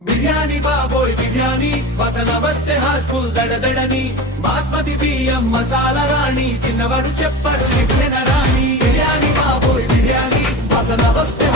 బిర్యానీ బాబోయ్ బిర్యానీ వాసన వస్తే హాస్ఫుల్ దడదడని బాస్మతి బియ్యం మసాలా రాణి తిన్నవాడు చెప్పడు రాణి బిర్యానీ బాబోయ్ బిర్యానీ వాసన వస్తే